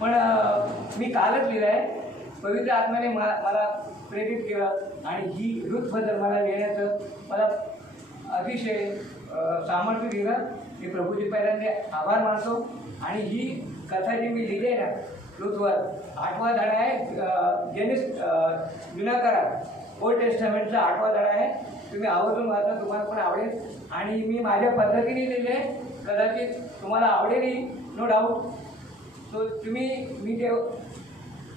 पण मी कालच लिहिलं आहे, पवित्र आत्म्याने मला प्रेरित केलं आणि ही रूथबद्दल मला लिहिण्याचं मला अतिशय सामर्थ्य दिलं. मी प्रभूजी पहिल्यांदा आभार मानतो. आणि ही कथा जी मी लिहिली आहे ना रूथवर, 8वा धडा आहे. जुन्या करार ओल्ड टेस्टामेंटचा 8वा धडा आहे. तुम्ही आवर्जून वाचा, तुम्हाला पण आवडेल. आणि मी माझ्या पद्धतीने लिहिले, कदाचित तुम्हाला आवडेलही, नो डाऊट. सो मी ते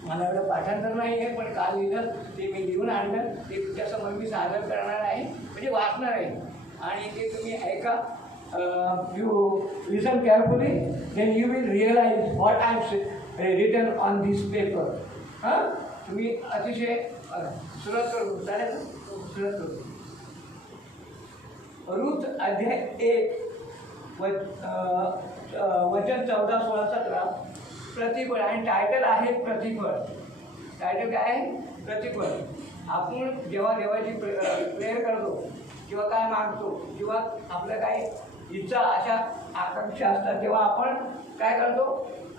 मला एवढं पाठांतर नाही आहे, पण काल लिहिलं ते मी लिहून आणलं, ते तुमच्यासमोर मी सादर करणार आहे, म्हणजे वाचणार आहे. आणि ते तुम्ही ऐका. You listen carefully, then you will realize what I have written on this paper. तुम्ही अतिशय सुरुवात करू, चालेल ना? सुरुवात करू. रूथ अध्याय 1 वचन 14, 16, 17. प्रतिफळ. आणि टायटल आहे प्रतिफळ. टायटल काय आहे? प्रतिफळ. आपण जेव्हा देवाची प्रेयर करतो किंवा काय मागतो किंवा आपलं काय इच्छा अशा आकांक्षा असतात, तेव्हा आपण काय करतो?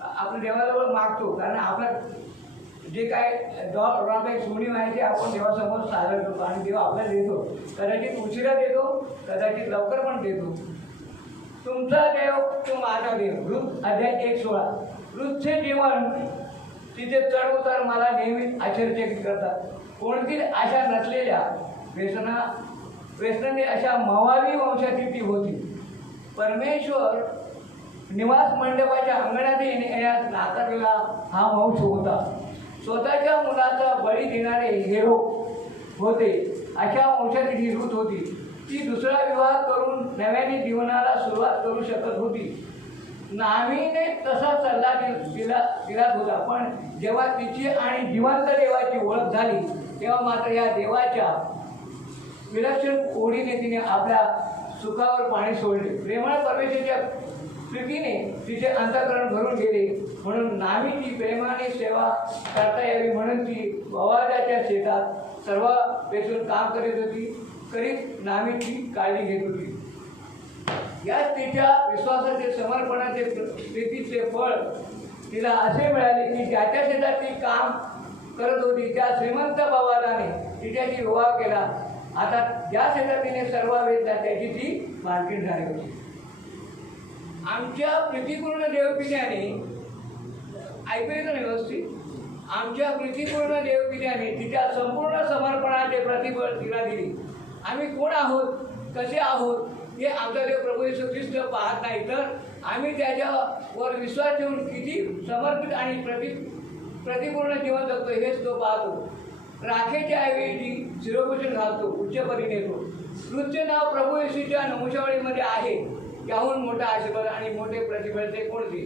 आपण देवाजवळ मागतो, कारण आपलं जे काय ड्रॉबॅक सोडीव आहे ते आपण देवासमोर सादर करतो आणि देव आपल्याला देतो. कदाचित उशिरा देतो, कदाचित लवकर पण देतो. तुमचा देव तो माझा देव. रूथ अध्याय 1:16. रूथचे जीवन तिथे चढ उतार मला नेहमीच आश्चर्यचकित करतात. कोणतीच आशा नसलेल्या व्यसनाने अशा मोवाबी वंशाची ती होती. परमेश्वर निवास मंडपाच्या अंगणात येण्यास नाकारलेला हा वंश होता. स्वतःच्या मुलाचा बळी देणारे हेरो होते. अशा वंशाची ही रूथ होती. ती दुसरा विवाह करून नव्याने जीवनाला सुरुवात करू शकत होती. नामीने तसा सल्ला दिलाच होता, पण जेव्हा तिची आणि जिवंत देवाची ओळख झाली, तेव्हा मात्र या देवाच्या विलक्षण ओढीने तिने आपल्या सुखावर पाणी सोडले. प्रेमळ परमेश्वराच्या प्रीतीने तिचे अंतःकरण भरून गेले. म्हणून नामीची प्रेमाने सेवा करता यावी म्हणून ती बवाजाच्या शेतात सर्व बेसून काम करीत नामीची काळजी घेत होती. याच तिच्या विश्वासाचे, समर्पणाचे, प्रीतीचे फळ तिला असे मिळाले की ज्याच्या शेतात ती काम करत होती त्या श्रीमंत बवाजाने तिच्याशी विवाह केला. आता ज्या शेतात तिने सर्व वेधला त्याची ती मालकीण झाली होती. आमच्या प्रीतीपूर्ण देवपित्याने, ऐकायचं नाही व्यवस्थित, आमच्या प्रीतीपूर्ण देवपित्याने तिच्या संपूर्ण समर्पणाचे प्रतिफळ तिला दिले. आम्ही कोण आहोत, कसे आहोत हे आमचा देव प्रभू येशू ख्रिस्त पाहत नाही, तर आम्ही त्याच्यावर विश्वास ठेवून किती समर्पित आणि प्रतिपूर्ण जीवन जगतो हेच तो पाहतो. राखेच्या ऐवजी शिरोभूषण घालतो, उच्चपदी नेतो. रूथचे नाव प्रभू येशूच्या वंशावळीमध्ये आहे. याहून मोठा आशीर्वाद आणि मोठे प्रतिफळ ते कोणते?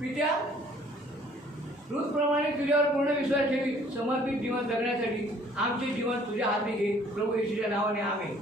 पित्या, रूथप्रमाणे तुझ्यावर पूर्ण विश्वास ठेवी समर्पित जीवन जगण्यासाठी आमचे जीवन तुझ्या हाती घे. प्रभू येशूच्या नावाने आमेन.